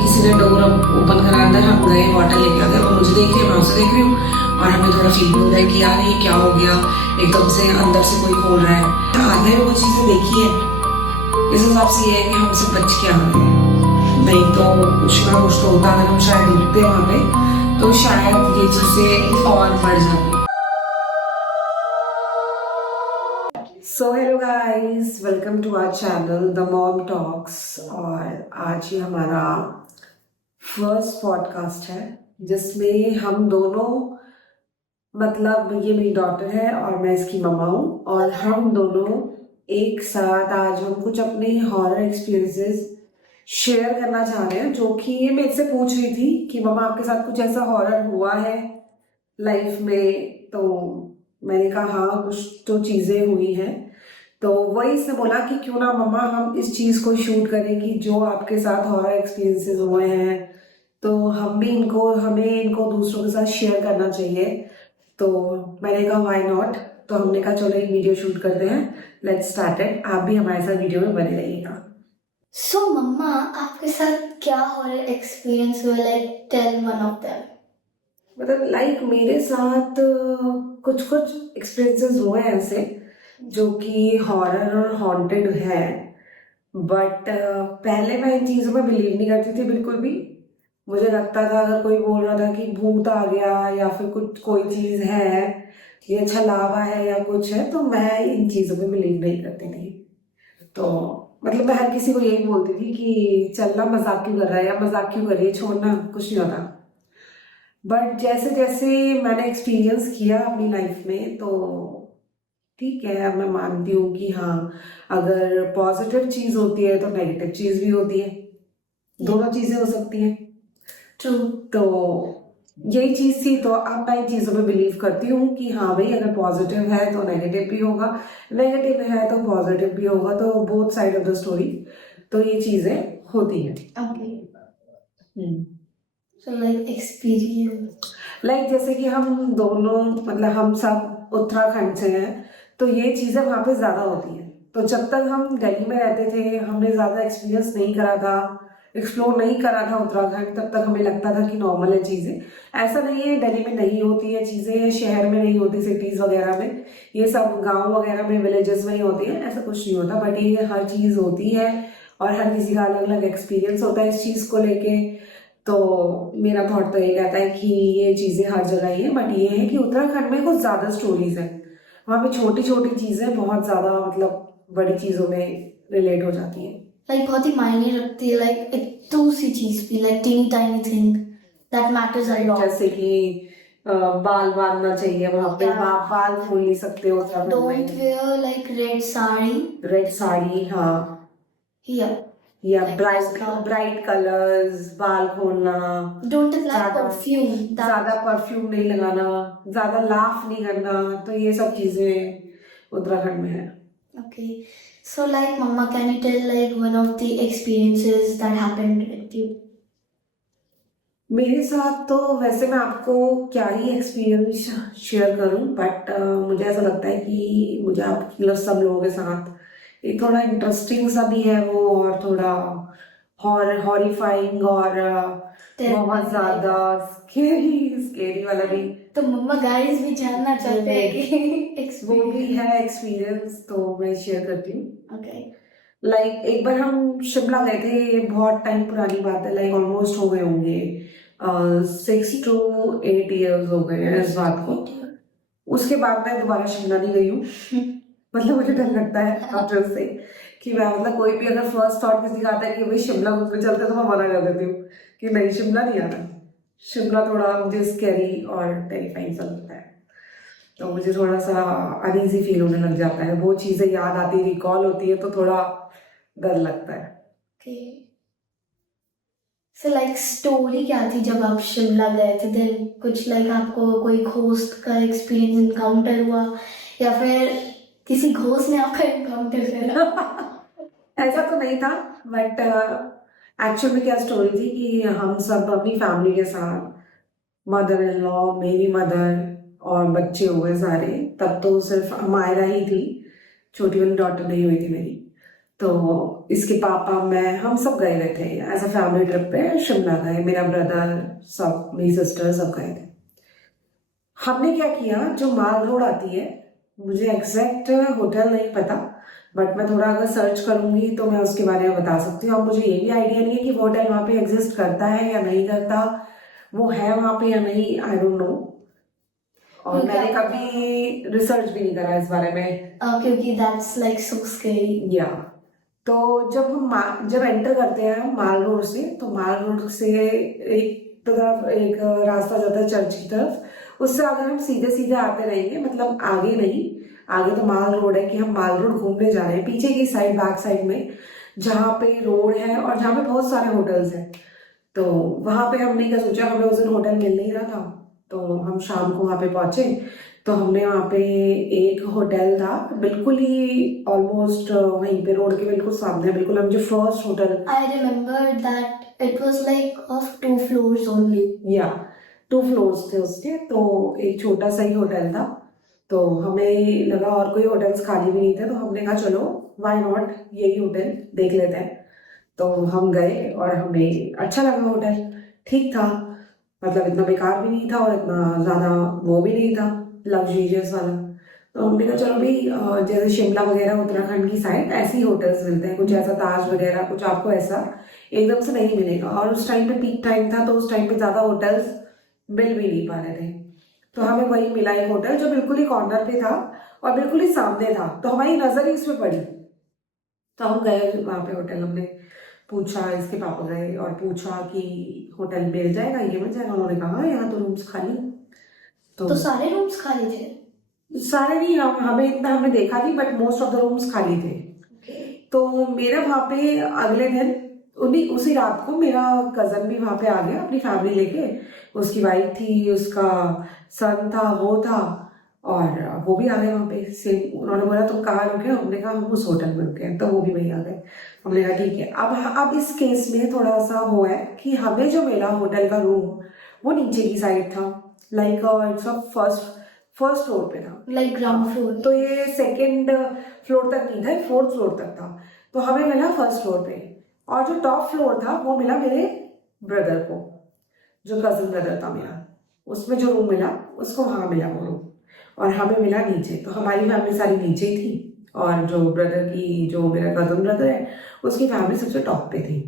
किसी ने door open करा, अंदर हम गए, बॉटल लेके आ गए, वो मुझे देख रही है, मैं उसे देख रही हूँ और हमें थोड़ा फील हो रहा है कि यार ये क्या हो गया, एकदम से अंदर से कोई खोल रहा है। आगे वो चीज़ें देखी है, इस हिसाब से ये है कि हम उसे बच के आ गए, नहीं तो कुछ ना कुछ तो होता। अगर हम शायद रुकते वहाँ पे तो शायद ये चीज़ें और बढ़ जाती। So hello guys, welcome to our channel the mom talks. और आज ही हमारा फर्स्ट पॉडकास्ट है जिसमें हम दोनों, मतलब ये मेरी डॉटर है और मैं इसकी मम्मा हूँ, और हम दोनों एक साथ आज हम कुछ अपने हॉरर एक्सपीरियंसेस शेयर करना चाह रहे हैं। जो कि ये मेरे से पूछ रही थी कि मम्मा आपके साथ कुछ ऐसा हॉरर हुआ है लाइफ में, तो मैंने कहा हाँ कुछ तो चीज़ें हुई हैं। तो वही इसने बोला कि क्यों ना मम्मा हम इस चीज़ को शूट करें कि जो आपके साथ हॉरर एक्सपीरियंसेस हुए हैं, तो हमें इनको दूसरों के साथ शेयर करना चाहिए। तो मैंने कहा व्हाई नॉट, तो हमने कहा चलो एक वीडियो शूट करते हैं, लेट्स स्टार्ट इट। आप भी हमारे साथ वीडियो में बने रहिएगा। सो मम्मा आपके साथ क्या हॉरर एक्सपीरियंस हुआ, like tell one of them. मतलब लाइक मेरे साथ कुछ कुछ एक्सपीरियंसेस हुए हैं ऐसे जो कि हॉरर और हॉन्टेड है, बट पहले मैं इन चीज़ों में बिलीव नहीं करती थी बिल्कुल भी। मुझे लगता था अगर कोई बोल रहा था कि भूत आ गया या फिर कुछ कोई चीज़ है, ये छलावा है या कुछ है, तो मैं इन चीज़ों में बिलीव नहीं करती थी। तो मतलब मैं हर किसी को यही बोलती थी कि चलना, मजाक क्यों कर रहा है या मजाक क्यों कर रही है, छोड़ना, कुछ नहीं होता। बट जैसे जैसे मैंने एक्सपीरियंस किया अपनी लाइफ में, तो ठीक है, अब मैं मानती हूँ कि हाँ अगर पॉजिटिव चीज़ होती है तो नेगेटिव चीज़ भी होती है, दोनों चीज़ें हो सकती हैं। ट्रू। तो यही चीज़ थी, तो अब मैं इन चीज़ों में बिलीव करती हूँ कि हाँ भाई अगर पॉजिटिव है तो नेगेटिव भी होगा, नेगेटिव है तो पॉजिटिव भी होगा, तो both side of the story, तो ये चीज़ें होती हैं। Okay. So like experience, like जैसे कि हम दोनों, मतलब हम सब उत्तराखंड से हैं, तो ये चीज़ें वहाँ पे ज़्यादा होती हैं। तो जब तक हम दिल्ली में रहते थे हमने ज़्यादा एक्सपीरियंस नहीं करा था, एक्सप्लोर नहीं करा था उत्तराखंड, तब तक हमें लगता था कि नॉर्मल है चीज़ें। ऐसा नहीं है दिल्ली में नहीं होती है चीज़ें, शहर में नहीं होती, सिटीज़ वगैरह में, ये सब गाँव वगैरह में, विलेजेस में ही होती है, ऐसा कुछ नहीं होता। बट ये हर चीज़ होती है और हर किसी का अलग अलग एक्सपीरियंस होता है इस चीज़ को लेके। तो मेरा थॉट तो ये कहता है कि ये चीज़ें हर जगह ही है, बट ये है कि उत्तराखंड में कुछ ज़्यादा स्टोरीज हैं। वहाँ पे छोटी छोटी चीज़ें बहुत ज़्यादा, मतलब बड़ी चीज़ों में रिलेट हो जाती हैं। लाइक बहुत ही मायने रखती है, लाइक एक तो सी चीज भी, like teeny tiny thing that matters a lot. जैसे कि बाल बांधना चाहिए वहाँ पे, बाल खोल नहीं सकते उत्तराखंड डोंट में। Wear like red sari. Red sari, हाँ, हियर या Like ब्राइट कलर्स, बाल खोलना, डोंट अप्लाई परफ्यूम, ज्यादा परफ्यूम नहीं लगाना, ज्यादा लाफ नहीं करना, तो ये सब चीजें उत्तराखंड में है। Okay. So like Mama, can you tell like one of the experiences that happened with you? मेरे साथ तो वैसे मैं आपको क्या ही एक्सपीरियंस शेयर करूं, बट मुझे ऐसा लगता है कि मुझे आप मतलब सब लोगों के साथ ये थोड़ा इंटरेस्टिंग सा भी है वो, और थोड़ा हॉरिफाइंग और बहुत ज्यादा स्केरी वाला भी। तो मम्मा गाइस भी जानना चाहते हैं कि वो भी है एक्सपीरियंस, तो मैं शेयर करती हूँ। Okay. लाइक एक बार हम शिमला गए थे, ये बहुत टाइम पुरानी बात है, लाइक ऑलमोस्ट हो गए होंगे 6 to 8 years हो गए हैं इस बात को। उसके बाद मैं दोबारा शिमला नहीं गई हूँ। मतलब मुझे डर लगता है आफ्टर से कि मैं, मतलब कोई भी अगर फर्स्ट थॉट किसी का आता है कि भाई शिमला घूमने चलते हैं, तो मैं मना कर देती हूँ कि नहीं शिमला नहीं आना। शिमला थोड़ा मुझे स्कैरी और टेरिफाइंग सा लगता है, तो मुझे थोड़ा सा अनईजी फील होने लग जाता है, वो चीज़ें याद आती, रिकॉल होती है, तो थोड़ा डर लगता है। Okay. So like स्टोरी क्या थी जब आप शिमला गए थे? देन कुछ लाइक आपको कोई घोस्ट का एक्सपीरियंस इनकाउंटर हुआ या फिर किसी घोस्ट ने आपका इनकाउंटर करा? ऐसा तो नहीं था, बट एक्चुअल में क्या स्टोरी थी कि हम सब अपनी फैमिली के साथ, मदर इन लॉ, मेरी मदर और बच्चे हुए सारे, तब तो सिर्फ मायरा ही थी, छोटी वाली डॉटर नहीं हुई थी मेरी। तो इसके पापा, मैं, हम सब गए हुए थे एज अ फैमिली ट्रिप पे शिमला गए, मेरा ब्रदर, सब मेरी सिस्टर सब गए थे। हमने क्या किया, जो माल रोड आती है, मुझे एग्जैक्ट होटल नहीं पता, बट मैं थोड़ा अगर सर्च करूंगी तो मैं उसके बारे में बता सकती हूँ। और मुझे ये भी आइडिया नहीं है कि वो होटल वहाँ पे एग्जिस्ट करता है या नहीं करता, वो है वहाँ पे या नहीं, आई डोंट नो। और क्योंकि मैंने कभी रिसर्च भी नहीं करा इस बारे में। क्योंकि दैट्स लाइक सो स्कैरी। या तो जब एंटर करते हैं हम माल रोड से, तो माल रोड से एक तरफ एक रास्ता जाता है चर्च की तरफ। उससे अगर हम सीधे सीधे आते रहेंगे, मतलब आगे नहीं, आगे तो माल रोड है कि हम माल रोड घूमने जा रहे हैं, पीछे की साइड बैक साइड में जहाँ पे रोड है और जहाँ पे बहुत सारे होटल्स हैं। तो वहां पे हमने क्या सोचा, हमें उस दिन होटल मिल नहीं रहा था, तो हम शाम को वहां पे पहुंचे। तो हमने वहां पे एक होटल था बिल्कुल ही ऑलमोस्ट वहीं पे रोड के बिल्कुल सामने, बिल्कुल हम जो first hotel. I remember that it was like of 2 floors only. या 2 फ्लोर्स थे उसके, तो एक छोटा सा ही होटल था। तो हमें लगा और कोई होटल्स खाली भी नहीं थे, तो हमने कहा चलो व्हाई नॉट, यही होटल देख लेते हैं। तो हम गए और हमें अच्छा लगा होटल, ठीक था, मतलब इतना बेकार भी नहीं था और इतना ज़्यादा वो भी नहीं था लग्जरियस वाला। तो हमने कहा चलो भाई, जैसे शिमला वगैरह उत्तराखंड की साइड ऐसे ही होटल्स मिलते हैं, कुछ ऐसा ताज वगैरह, कुछ आपको ऐसा एकदम से नहीं मिलेगा। और उस टाइम पे पीक टाइम था, तो उस टाइम पे ज़्यादा होटल्स मिल भी नहीं पा रहे थे। तो हमें वही मिला एक होटल जो बिल्कुल ही कॉर्नर पे था और बिल्कुल ही सामने था, तो हमारी नज़र ही उसमें पड़ी। तो हम गए वहाँ पे होटल, हमने पूछा, इसके पापा गए और पूछा कि होटल मिल जाएगा, ये मिल जाएगा। उन्होंने कहा हाँ, यहाँ तो रूम्स खाली हैं। तो सारे रूम्स खाली थे? सारे नहीं, हमें इतना हमने देखा नहीं, but most of the rooms खाली थे। तो मेरा वहाँ पे अगले दिन, उन्हीं उसी रात को मेरा कजन भी वहाँ पे आ गया अपनी फैमिली लेके। उसकी वाइफ थी, उसका सन था, वो था, और वो भी आ गए वहाँ पे सेम। उन्होंने बोला तुम कहाँ रुके हो, हमने कहा हम उस होटल में रुके हैं, तो वो भी वही आ गए। हमने कहा ठीक है। अब इस केस में थोड़ा सा वो है कि हमें जो मिला होटल का रूम, वो नीचे की साइड था, लाइक इट्स फर्स्ट फ्लोर पे था, लाइक ग्राउंड फ्लोर। तो ये सेकंड फ्लोर तक नहीं था, फोर्थ फ्लोर तक था। तो हमें मिला फर्स्ट फ्लोर पे, और जो टॉप फ्लोर था वो मिला मेरे ब्रदर को, जो कजिन ब्रदर था मेरा, उसमें जो रूम मिला उसको वहां मिला वो रूम, और हमें मिला नीचे। तो हमारी फैमिली सारी नीचे ही थी, और जो ब्रदर की, जो मेरा कजिन ब्रदर है, उसकी फैमिली सबसे टॉप पे थी।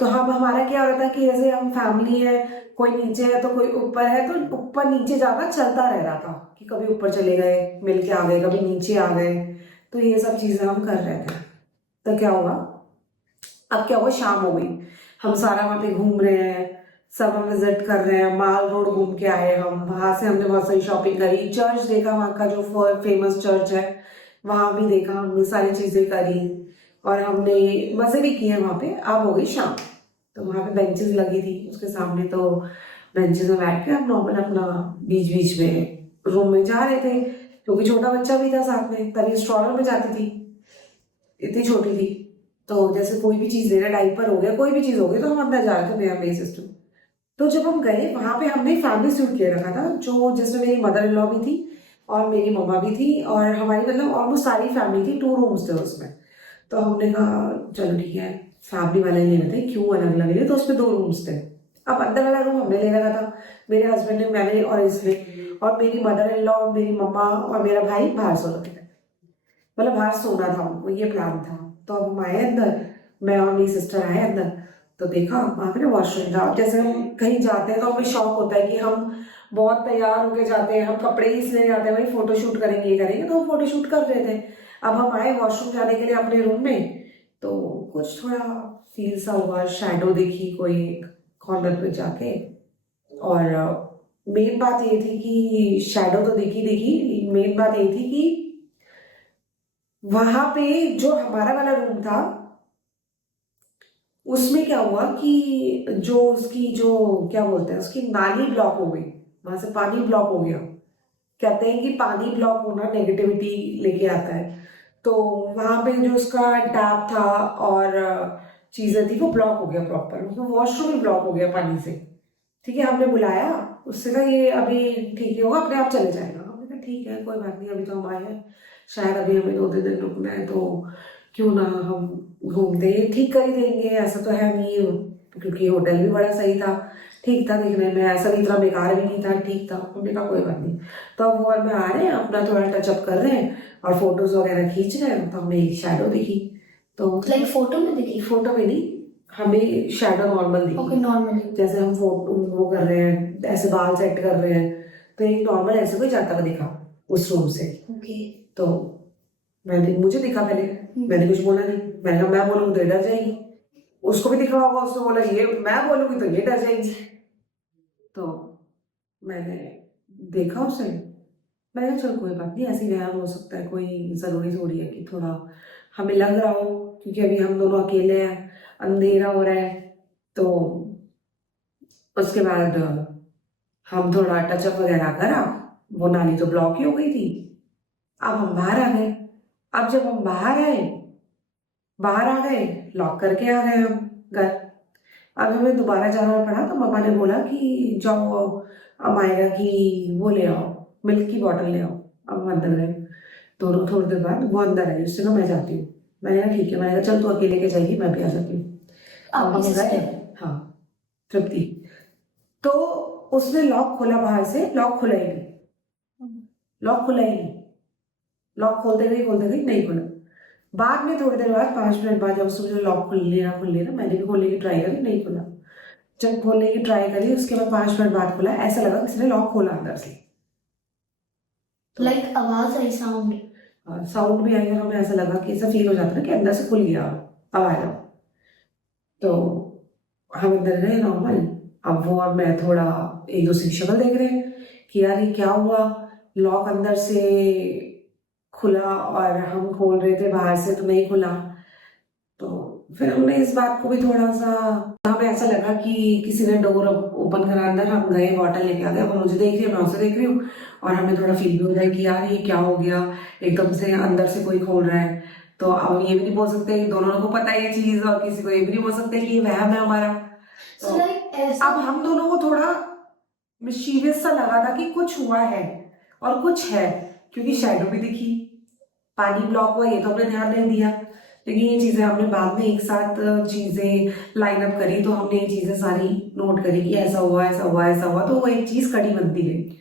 तो हम, हमारा क्या हो रहा था कि जैसे हम फैमिली है, कोई नीचे है तो कोई ऊपर है, तो ऊपर नीचे जाना चलता रह रहा था कि कभी ऊपर चले गए मिल के आ गए, कभी नीचे आ गए। तो ये सब चीजें हम कर रहे थे। तो क्या हुआ, अब क्या हुआ, शाम हो गई, हम सारा वहाँ पे घूम रहे हैं, सब हम विजिट कर रहे हैं, माल रोड घूम के आए हम, वहां से हमने बहुत सारी शॉपिंग करी, चर्च देखा, वहाँ का जो फेमस चर्च है वहां भी देखा, हमने सारी चीजें करी, और हमने मजे भी किए वहाँ पे। अब हो गई शाम, तो वहाँ पे बेंचेस लगी थी उसके सामने, तो बेंचेस में बैठ के हम नॉर्मल अपना बीच बीच में रूम में जा रहे थे, क्योंकि छोटा बच्चा भी था साथ में, तभी स्ट्रॉलर में जाती थी, इतनी छोटी थी। तो जैसे कोई भी चीज लेना, डाइपर हो गया, कोई भी चीज हो गई, तो हम अंदर जा रहे थे, मेरा सिस्टम। तो जब हम गए वहां पे, हमने फैमिली सूट ले रखा था, जो जिसमें मेरी मदर इन लॉ भी थी और मेरी मम्मा भी थी, और हमारी मतलब ऑलमोस्ट सारी फैमिली थी, 2 रूम्स थे उसमें। तो हमने कहा चलो ठीक है, फैमिली वाले ले लेते, क्यों अलग अलग ले, तो उसमें 2 रूम्स थे। अब अंदर वाला रूम हमने ले रखा था, मेरे हस्बैंड ने, मैंने और इसने, और मेरी मदर इन लॉ, मेरी मम्मा और मेरा भाई बाहर सो रखे थे, मतलब बाहर सोना था वो, ये प्लान था। तो अब हम आए अंदर, मैं और मेरी सिस्टर आए अंदर, तो देखा वहां पे ना वॉशरूम था। अब जैसे हम कहीं जाते हैं तो हमें शौक होता है कि हम बहुत तैयार होके जाते हैं, हम कपड़े ही इसलिए जाते हैं भाई फोटोशूट करेंगे, ये करेंगे, तो हम फोटोशूट कर रहे थे। अब हम आए वॉशरूम जाने के लिए अपने रूम में, तो कुछ थोड़ा फील सा हुआ, शैडो देखी कोई कॉर्नर पे जाके, और मेन बात ये थी कि शैडो तो देखी देखी, मेन बात ये थी कि वहां पे जो हमारा वाला रूम था, उसमें क्या हुआ कि जो उसकी, जो क्या बोलते हैं, उसकी नाली ब्लॉक हो गई, वहां से पानी ब्लॉक हो गया। कहते हैं कि पानी ब्लॉक होना नेगेटिविटी लेके आता है, तो वहां पे जो उसका टैप था और चीजें थी, वो ब्लॉक हो गया प्रॉपर, वॉशरूम ही ब्लॉक हो गया पानी से। ठीक है, हमने बुलाया, उससे कहा ये अभी ठीक नहीं होगा, अपने आप चले जाएगा। हमने कहा ठीक है, कोई बात नहीं, अभी तो हम आए हैं, शायद अभी हमें 2 दिन रुकना है, तो क्यों ना हम घूमते, ठीक कर ही देंगे, ऐसा तो है नहीं, क्योंकि होटल भी बड़ा सही था, ठीक था दिखने में, ऐसा भी इतना बेकार भी नहीं था, ठीक था। हमने कहा कोई बात नहीं। तो अब मॉल में आ रहे हैं, अपना थोड़ा टचअप कर रहे हैं और फोटोज वगैरह खींच रहे हैं, तो हमें एक शैडो दिखी। तो लाइक फोटो में दिखी? फोटो में नहीं, हमें शैडो नॉर्मल दिखी। Okay, normally. जैसे हम फोटो वो कर रहे हैं, ऐसे बाल सेट कर रहे हैं, तो एक नॉर्मल ऐसे कोई जाता हुआ दिखा उस रूम से। ओके। तो मुझे दिखा पहले, मैंने कुछ बोला नहीं, मैंने कहा मैं बोलूंगी तो ये डर जाएगी, उसको भी दिखा होगा, उसने बोला ये मैं बोलूंगी तो ये डर जाएगी। तो मैंने देखा उसे, मैंने कहा चल कोई बात नहीं, ऐसी व्यायाम हो सकता है, कोई जरूरी थोड़ी है कि थोड़ा हमें लग रहा हो, क्योंकि अभी हम दोनों अकेले हैं, अंधेरा हो रहा है। तो उसके बाद हम थोड़ा टचअप वगैरह करा, वो नाली तो ब्लॉक ही हो गई थी। अब हम बाहर आ गए। अब जब हम बाहर आ गए, लॉक करके आ गए हम घर। अब हमें दोबारा जाना पड़ा, तो मम्मा ने बोला कि जाओ अमायरा की वो ले आओ, मिल्क की बॉटल ले आओ। अब हम अंदर गए, दोनों थोड़ी देर बाद वो अंदर आई, उससे कहा मैं जाती हूँ। मैंने कहा ठीक है, मैंने कहा चल तू अकेले के जाएगी, मैं भी आ जाती हूँ। अब आपकी हम गए, सिस्टर? हाँ, तृप्ति। तो उसने लॉक खोला बाहर से, लॉक खुला ही नहीं, लॉक खुला ही नहीं, लॉक खोलते गई नहीं खुला। बाद में थोड़ी देर बाद 5 मिनट बाद जब उसने मुझे लॉक खुल लेना, मैंने भी खोलने की ट्राई करी, नहीं खुला। जब खोलने की ट्राई करी, उसके बाद 5 मिनट बाद खुला, ऐसा लगा किसी ने लॉक खोला अंदर से। लाइक आवाज आई, साउंड? साउंड भी आई और हमें ऐसा लगा कि ऐसा फील हो जाता है कि अंदर से खुल गया, अब आया। तो हम अंदर गए नॉर्मल। अब वो और मैं थोड़ा एक दूसरे की शक्ल देख रहे हैं कि यार ये क्या हुआ, लॉक अंदर से खुला और हम खोल रहे थे बाहर से तो नहीं खुला। तो फिर हमने इस बात को भी थोड़ा सा, हमें ऐसा लगा कि किसी ने डोर ओपन करा अंदर, हम गए बॉटल लेके आ गए, वो मुझे देख रही है, मैं उसे देख रही हूँ, और हमें थोड़ा फील भी हो रहा है कि यार ये क्या हो गया, एकदम से अंदर से कोई खोल रहा है। तो अब ये भी नहीं बोल सकते कि दोनों लोगों को पता है ये चीज, और किसी को ये भी नहीं बोल सकते कि ये वहम है हमारा। सो तो लाइक ऐसा अब हम दोनों को थोड़ा मिस्चीवियस सा लगा था कि कुछ हुआ है और कुछ है, क्योंकि शैडो भी दिखी, पानी ब्लॉक हुआ, ये तो हमने ध्यान नहीं दिया। लेकिन ये चीजें हमने बाद में एक साथ चीजें लाइन अप करी, तो हमने ये चीजें सारी नोट करी कि ऐसा हुआ ऐसा हुआ ऐसा हुआ, तो वो एक चीज कड़ी बनती गई।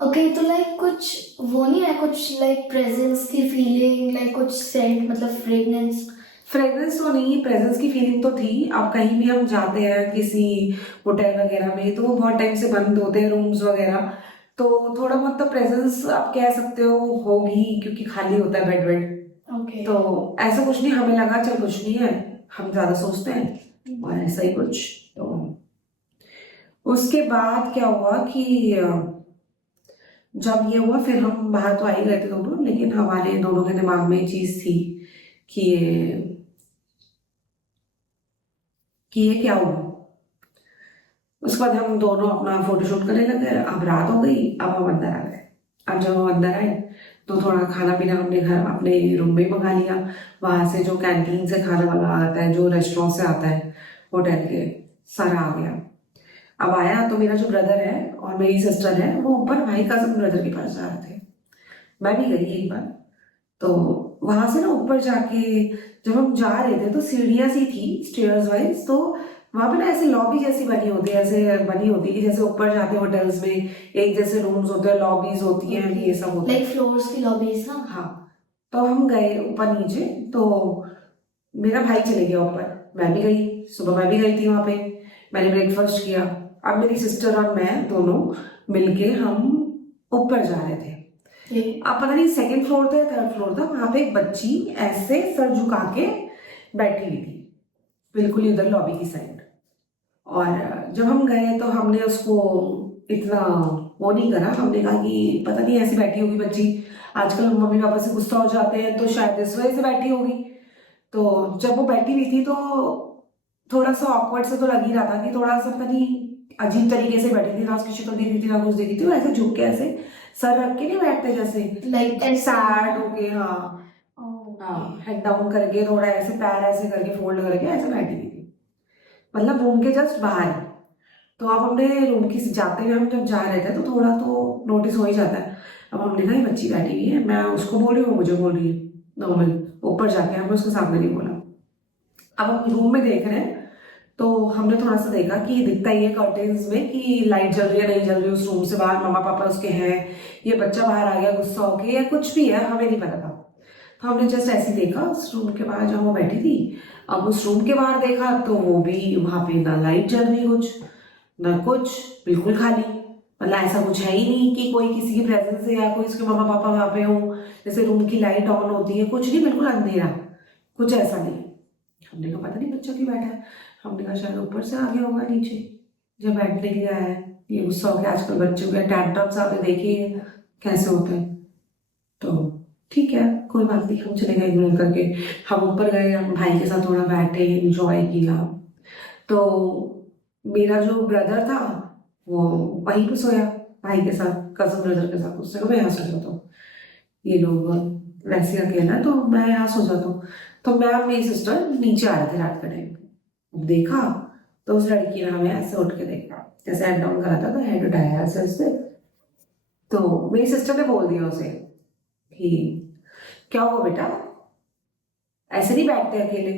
ओके। तो लाइक कुछ वो नहीं है, कुछ लाइक प्रेजेंस की फीलिंग, लाइक कुछ सेंट, मतलब फ्रेगनेंस? फ्रेग्रेंस तो नहीं, प्रेजेंस की फीलिंग तो थी। अब कहीं भी हम जाते हैं किसी होटल वगैरह में, तो वो बहुत टाइम से बंद होते हैं रूम्स वगैरह, तो थोड़ा बहुत तो प्रेजेंस आप कह सकते हो होगी, क्योंकि खाली होता है बेड वेड। ओके। तो ऐसा कुछ नहीं, हमें लगा चल कुछ नहीं है, हम ज्यादा सोचते हैं, और ऐसा ही कुछ। तो उसके बाद क्या हुआ कि जब ये हुआ, फिर हम बाहर तो आ ही गए थे दोनों, लेकिन हमारे दोनों के दिमाग में ये चीज थी कि ये क्या हुआ। उसके बाद हम दोनों अपना फोटोशूट करने लग गए। अब रात हो गई, अब हम अंदर आ गए। अब जब हम अंदर आए, तो थोड़ा खाना पीना हमने घर अपने रूम में मंगा लिया, वहां से जो कैंटीन से खाना वाला आता है, जो रेस्टोरेंट से आता है होटल के, सारा आ गया। अब आया तो मेरा जो ब्रदर है और मेरी सिस्टर है, वो ऊपर भाई कजन ब्रदर के पास जा रहे थे, मैं भी गई एक बार। तो वहां से ना ऊपर जाके जब हम जा रहे थे, तो सीढ़ियां सी थी स्टेयर्स वाइज, तो वहां पे ना ऐसे लॉबी जैसी बनी होती है, ऐसे बनी होती है कि जैसे ऊपर जाते हैं होटल्स में एक जैसे रूम्स होते हैं, लॉबीज होती हैं, ये सब होता है। लाइक फ्लोर्स की लॉबीज? हाँ। हाँ। तो हम गए ऊपर नीचे, तो मेरा भाई चले गया ऊपर, मैं भी गई, सुबह मैं भी गई थी वहां पे, मैंने ब्रेकफास्ट किया। अब मेरी सिस्टर और मैं दोनों मिलके हम ऊपर जा रहे थे। अब पता नहीं सेकंड फ्लोर था या थर्ड फ्लोर था, वहां पे एक बच्ची ऐसे सर झुका के बैठी हुई थी, बिल्कुल ही उधर लॉबी की साइड। और जब हम गए तो हमने उसको इतना वो नहीं करा, हमने कहा कि पता नहीं ऐसी बैठी होगी बच्ची, आजकल मम्मी पापा से गुस्सा हो जाते हैं, तो शायद इस वजह से बैठी होगी। तो जब वो बैठी हुई थी, तो थोड़ा सा ऑकवर्ड से तो लग ही रहा था कि थोड़ा सा पता नहीं अजीब तरीके से बैठी थी, ना उसकी शक्ल देखी थी ना कुछ देखी थी, वो ऐसे झुक के ऐसे सर रख के नहीं बैठते जैसे, लाइक सैड हो के, हाँ हाँ, हेड डाउन करके थोड़ा ऐसे पैर ऐसे करके फोल्ड करके ऐसे बैठी हुई थी, मतलब रूम के जस्ट बाहर। तो अब हमने रूम की जाते हुए हम जब जा रहे थे, तो थोड़ा तो नोटिस हो ही जाता है। अब हमने कहा ये बच्ची बैठी हुई है, मैं उसको बोल रही हूँ, मुझे बोल रही है, नॉर्मल ऊपर जाके, हमने उसके सामने नहीं बोला। अब हम रूम में देख रहे हैं तो हमने थोड़ा सा देखा कि दिखता ही है कर्टेन्स में कि लाइट जल रही है नहीं जल रही, उस रूम से बाहर मम्मा पापा उसके हैं, ये बच्चा बाहर आ गया गुस्सा होके या कुछ भी है, हमें नहीं पता था। तो हमने जस्ट ऐसे ही देखा उस रूम के बाहर जहाँ वो बैठी थी। अब उस रूम के बाहर देखा तो वो भी वहां पे ना लाइट जल रही कुछ ना कुछ, बिल्कुल खाली। मतलब ऐसा कुछ है ही नहीं कि कोई किसी की प्रेजेंस है या कोई उसके मम्मा पापा वहां पे हो, जैसे रूम की लाइट ऑन होती है, कुछ नहीं, बिल्कुल अंधेरा, कुछ ऐसा नहीं। हमने कहा पता नहीं बच्चा क्यों बैठा है, हमने कहा शायद ऊपर से आ गया होगा नीचे जब बैठने के लिए आया है, ये गुस्सा हो गया। आजकल बच्चों के टैंट्रम्स आपने देखिए कैसे होते हैं। तो ठीक है कोई बात नहीं, हम चले गए इग्नोर करके। हम ऊपर गए, हम भाई के साथ थोड़ा बैठे, इंजॉय किया। तो मेरा जो ब्रदर था वो वहीं पे सोया भाई के साथ, कजन ब्रदर के साथ। उससे मैं यहाँ सो जाता हूँ, ये लोग वैसे अकेला है तो मैं यहाँ सो जाता हूँ। तो मैं और मेरी सिस्टर नीचे आ रहे थे रात के टाइम। देखा तो उस लड़की ने हमें ऐसे उठ के देखा, जैसे हेड डाउन करा था तो हेड उठाया ऐसे उससे। तो मेरी सिस्टर ने बोल दिया उसे कि क्या हुआ बेटा, ऐसे नहीं बैठते अकेले,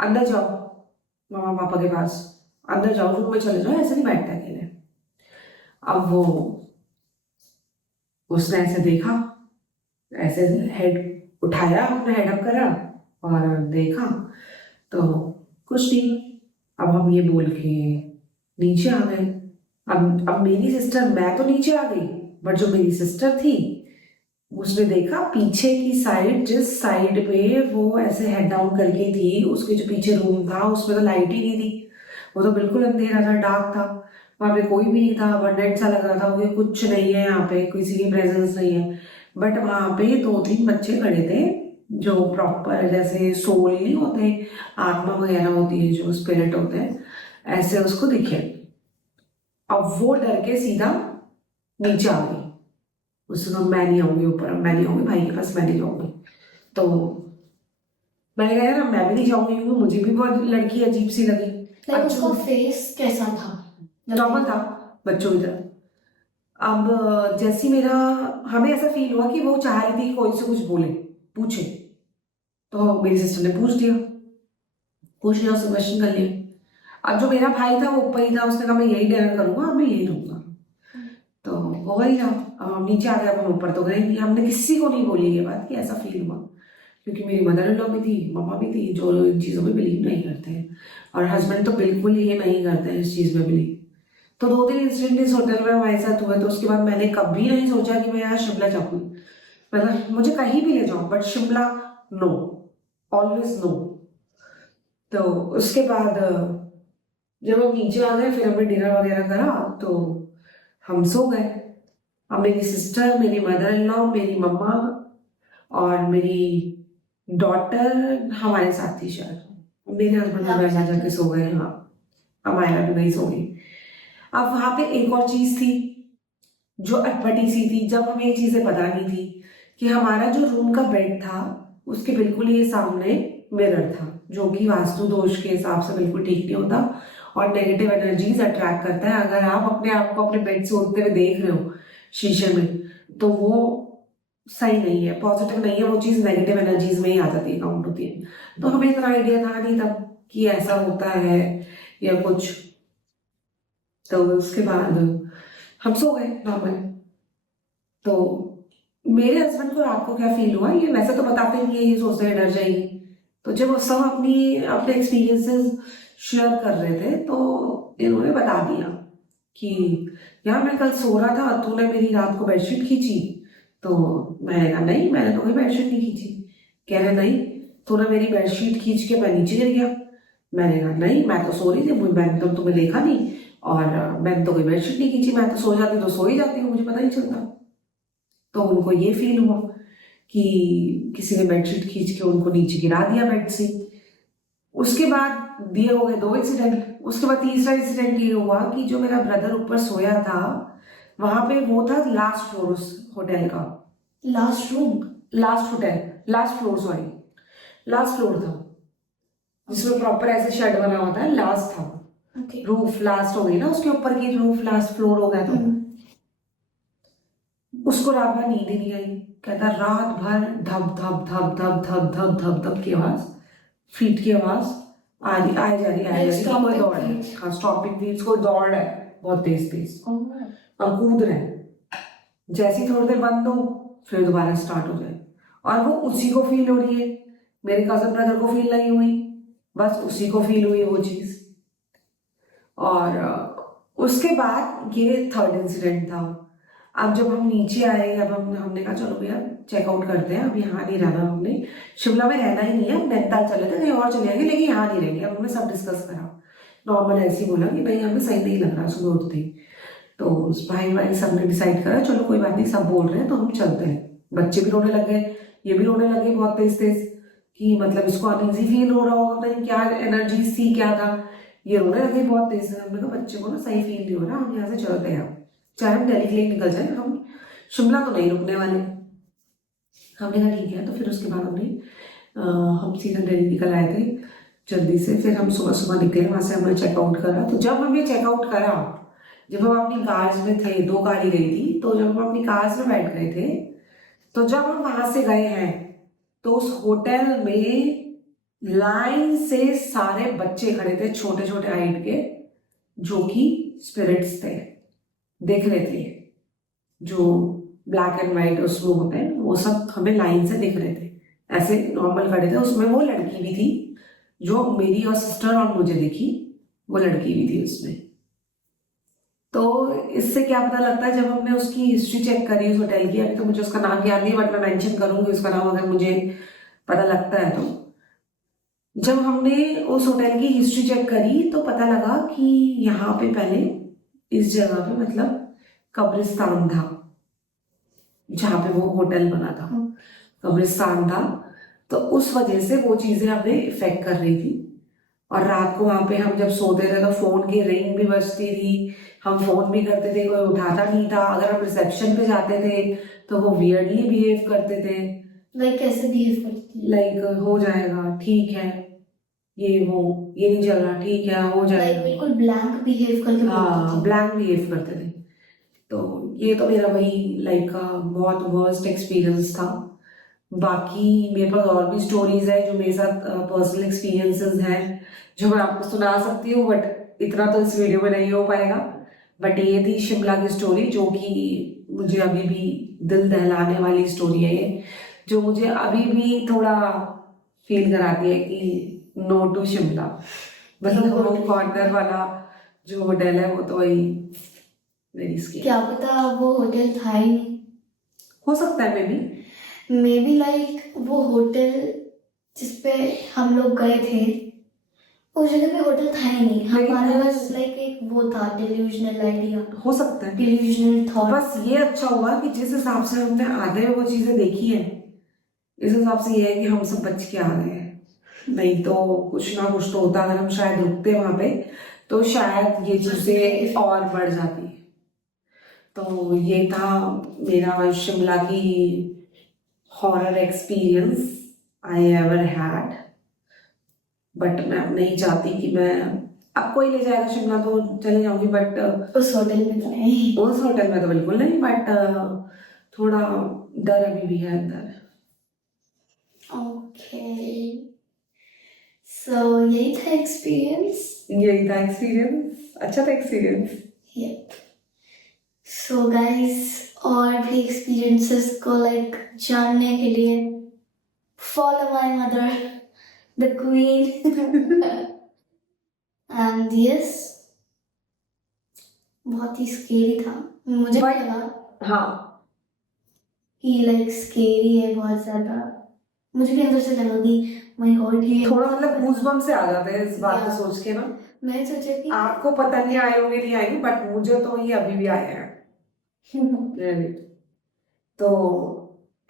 अंदर जाओ मम्मा पापा के पास, अंदर जाओ रूम में चले जाओ, ऐसे नहीं बैठते अकेले। अब वो उसने ऐसे देखा, ऐसे हेड उठाया, अपना हेड अप करा और देखा तो कुछ नहीं। अब हम ये बोल के नीचे आ गए। अब मेरी सिस्टर, मैं तो नीचे आ गई, बट जो मेरी सिस्टर थी उसने देखा पीछे की साइड, जिस साइड पे वो ऐसे हेड डाउन करके थी, उसके जो पीछे रूम था उसमें तो लाइट ही नहीं थी, वो तो बिल्कुल अंधेरा था, डार्क था, वहां पे कोई भी नहीं था। अबंडेंट सा लग रहा था कि कुछ नहीं है यहाँ पे, किसी की प्रेजेंस नहीं है। बट वहां पे 2-3 बच्चे खड़े थे जो प्रॉपर जैसे सोल नहीं होते, आत्मा वगैरह होती है, जो स्पिरिट होते हैं, ऐसे उसको दिखे। अब वो डर के सीधा नीचे आ गई। उसने कहा मैं नहीं आऊंगी ऊपर, मैं नहीं आऊंगी भाई के पास, मैं नहीं जाऊंगी। तो मैंने कहा यार मैं भी नहीं जाऊंगी क्योंकि मुझे भी बहुत लड़की अजीब सी लगी। लाइक उसका फेस कैसा था? नॉर्मल था बच्चों की तरह। अब जैसे मेरा, हमें ऐसा फील हुआ कि वो चाह रही थी कोई से कुछ बोले, पूछे। तो मेरी सिस्टर ने पूछ लिया उससे क्वेश्चन कर लिया। अब जो मेरा भाई था वो ऊपर ही था, उसने कहा मैं यही डिनर करूंगा, मैं यही रहूंगा। तो वो वही रहा। अब हम नीचे आ गए, अब हम ऊपर तो गए नहीं, हमने किसी को नहीं बोली ये बात कि ऐसा फील हुआ, क्योंकि मेरी मदर इन लॉ भी थी, मम्मा भी थी, जो इन चीज़ों में बिलीव नहीं करते हैं, और हस्बैंड तो बिल्कुल ही नहीं करते हैं इस चीज़ में बिलीव। तो 2-3 इंसिडेंट इस होटल में हमारे साथ हुए। तो उसके बाद मैंने कभी नहीं सोचा कि मैं यहाँ शिमला जाऊँ, मतलब मुझे कहीं भी ले जाओ but Shimla no, always no. तो उसके बाद जब हम नीचे आ गए, फिर हमने डिनर वगैरह करा तो हम सो गए। अब मेरी सिस्टर, मेरी मदर इन लॉ, मेरी मम्मा और मेरी डॉटर हमारे साथ थी शायद। मेरे हस्बैंड वगैरह जाके सो गए। हाँ, हमारा भी वही सो गई। अब वहां पे एक और चीज थी जो अटपटी सी थी, जब हमें ये चीजें पता नहीं थी कि हमारा जो रूम का बेड था उसके बिल्कुल ही सामने मिरर था, जो कि वास्तु दोष के हिसाब से बिल्कुल ठीक नहीं होता और नेगेटिव एनर्जीज अट्रैक्ट करता है। अगर आप अपने आप को अपने बेड से उठते हुए देख रहे हो शीशे में तो वो सही नहीं है, पॉजिटिव नहीं है, वो चीज नेगेटिव एनर्जीज में ही आ जाती है, काउंट होती है। तो हमें इतना आइडिया था नहीं तब कि ऐसा होता है या कुछ। तो उसके बाद हम सो गए नॉर्मल। तो मेरे हस्बैंड को रात को क्या फील हुआ, ये वैसे तो बताते नहीं है, ये सोचते हैं डर जाएंगे। तो जब वो सब अपने एक्सपीरियंसेस शेयर कर रहे थे तो इन्होंने बता दिया कि यार मैं कल सो रहा था, तूने मेरी रात को बेडशीट खींची। तो मैंने कहा नहीं, मैंने तो कोई बेडशीट नहीं खींची। कह रहे नहीं, तूने मेरी बेडशीट खींच के मैं नीचे गिर गया। मैंने कहा नहीं, मैं तो सो रही थी, मैंने तो तुम्हें देखा नहीं, और मैंने तो कोई बेडशीट नहीं खींची, मैं तो सो जाती तो सो ही जाती हूँ, मुझे पता नहीं चलता। तो उनको ये फील हुआ कि किसी ने बेडशीट खींच के उनको नीचे गिरा दिया बेड से। उसके बाद दिए हो गए 2 इंसिडेंट। उसके बाद तीसरा इंसिडेंट ये हुआ कि जो मेरा ब्रदर ऊपर सोया था वहां पे वो था लास्ट फ्लोर उस होटल का, last room, last hotel, last floor, sorry last floor था जिसमें प्रॉपर ऐसे शेड बना होता है, लास्ट था। ओके। रूफ लास्ट हो गई ना, उसके ऊपर की रूफ लास्ट फ्लोर हो गया। तो उसको रात भर नींद ही नहीं आई। कहता रात भर धप धप धप धप धप धप धप धप की आवाज, फीट की आवाज आ रही, आए जा रही, आए जा रही, कोई दौड़ है। हाँ, स्टॉपिंग फीट, कोई दौड़ है बहुत तेज तेज और कूद रहे हैं। जैसे ही थोड़ी देर बंद हो फिर दोबारा स्टार्ट हो जाए, और वो उसी को फील हो रही है। मेरे कजन ब्रदर को फील नहीं हुई, बस उसी को फील हुई वो चीज। और उसके बाद ये थर्ड इंसिडेंट था। अब जब हम नीचे आए, अब हमने कहा चलो भैया चेकआउट करते हैं, अब यहाँ नहीं रहना, हमने शिमला में रहना ही नहीं है, हम नैनीताल चले थे, कहीं और चले जाएंगे, लेकिन यहाँ नहीं रहेंगे। अब हमने सब डिस्कस करा, नॉर्मल ऐसे ही बोला कि भाई हमें सही नहीं लग रहा सुबह उठते ही। तो उस भाई सबने डिसाइड करा चलो कोई बात नहीं, सब बोल रहे हैं तो हम चलते हैं। बच्चे भी रोने लग गए, ये भी रोने लगे बहुत तेज तेज, कि मतलब इसको अनईजी फील हो रहा होगा, पता नहीं क्या एनर्जी सी क्या था, ये रोने लगे बहुत तेज से। हमने कहा बच्चे को ना सही फील नहीं हो रहा, हम यहाँ से चलते हैं, चाहे हम दिल्ली के लिए निकल जाए, हम शिमला तो नहीं रुकने वाले। हमने कहा ठीक है। तो फिर उसके बाद हम सीधा दिल्ली निकल आए थे जल्दी से। फिर हम सुबह सुबह निकले वहाँ से, हमने चेकआउट करा। तो जब हमने चेकआउट करा, जब हम अपनी कार्स में थे, 2 कार ही गई थी, तो जब हम अपनी कार्स में बैठ गए थे, तो जब हम वहां से गए हैं तो उस होटल में लाइन से सारे बच्चे खड़े थे, छोटे छोटे हाइट के, जो कि स्पिरिट्स थे, देख रहे थे, जो ब्लैक एंड व्हाइट उसमें होते हैं, वो सब हमें लाइन से दिख रहे थे, ऐसे नॉर्मल खड़े थे। उसमें वो लड़की भी थी जो मेरी और सिस्टर और मुझे दिखी, वो लड़की भी थी उसमें। तो इससे क्या पता लगता है, जब हमने उसकी हिस्ट्री चेक करी उस होटल की, अभी तो मुझे उसका नाम याद नहीं, बट मैं मेंशन करूंगी उसका नाम अगर मुझे पता लगता है तो। जब हमने उस होटल की हिस्ट्री चेक करी तो पता लगा कि यहाँ पे पहले इस जगह पे मतलब कब्रिस्तान था, जहाँ पे वो होटल बना था, कब्रिस्तान था। तो उस वजह से वो चीजें हमें इफेक्ट कर रही थी। और रात को वहां पे हम जब सोते थे तो फोन की रिंग भी बजती थी, हम फोन भी करते थे, कोई उठाता नहीं था। अगर हम रिसेप्शन पे जाते थे तो वो वियर्डली बिहेव करते थे। लाइक कैसे बिहेव करती है? लाइक हो जाएगा, ठीक है, ये वो, ये नहीं चल रहा, ठीक है, हो लाइक जाएगा। बिल्कुल ब्लैंक बिहेव करके हाँ, बोलती थी। ब्लैंक बिहेव करते थे। तो ये तो मेरा वही लाइफ का बहुत वर्स्ट एक्सपीरियंस था। बाकी मेरे पास और भी स्टोरीज है जो मेरे साथ पर्सनल एक्सपीरियंसेस हैं, जो मैं आपको सुना सकती हूँ, बट इतना तो इस वीडियो में नहीं हो पाएगा। बट ये थी शिमला की स्टोरी, जो कि मुझे अभी भी दिल दहलाने वाली स्टोरी है ये, जो मुझे अभी भी थोड़ा फील कराती है कि नो टू शिमला। मतलब वो कॉर्नर वाला जो होटल है वो तो वही वेरी स्केरी। क्या पता वो होटल था ही नहीं। हो सकता है may be, may be like वो होटल जिसपे हम लोग गए थे, उस जगह पे होटल था ही नहीं। हमारे पास लाइक एक वो था डिल्यूजनल आइडिया, हो सकता है डिल्यूजनल थॉट। बस ये अच्छा हुआ कि जिस हिसाब से हमने आधे में वो चीजें देखी है, इस हिसाब से ये है कि हम सब बच के आ गए हैं। नहीं तो कुछ ना कुछ तो होता, अगर हम शायद रुकते वहां पे तो शायद ये चीजें और बढ़ जाती। तो ये था मेरा शिमला की horror experience I ever had. But मैं अब नहीं चाहती कि मैं, अब कोई ले जाएगा शिमला तो चले जाऊंगी, बट उस होटल में तो नहीं। उस होटल में तो बिल्कुल नहीं, बट थोड़ा डर अभी भी है अंदर। ओके, सो यही था एक्सपीरियंस। यही था एक्सपीरियंस, अच्छा था एक्सपीरियंस। Yep. सो गाइस, और भी एक्सपीरियंसेस को लाइक जानने के लिए follow my mother the queen. And yes, बहुत ही स्केरी था। मुझे But- लगा हाँ, कि लाइक स्केरी है बहुत ज्यादा। मुझे भी अंदर से लगा कि माय गॉड, ये थोड़ा मतलब गूज़बम्प से आ जाते हैं इस बात को Yeah. सोच के ना। मैं सोचा कि आपको पता नहीं आए होंगे नहीं आएंगे, बट मुझे तो ये अभी भी आए हैं really। तो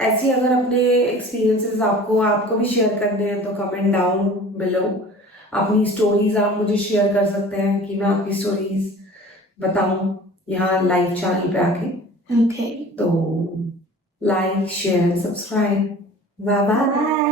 ऐसी अगर अपने एक्सपीरियंसेस आपको भी शेयर करने हैं तो कमेंट डाउन बिलो। अपनी स्टोरीज आप मुझे शेयर कर सकते हैं कि मैं आपकी स्टोरीज बताऊं यहाँ लाइव चैनल पे आके। ओके, तो like share subscribe, bye bye.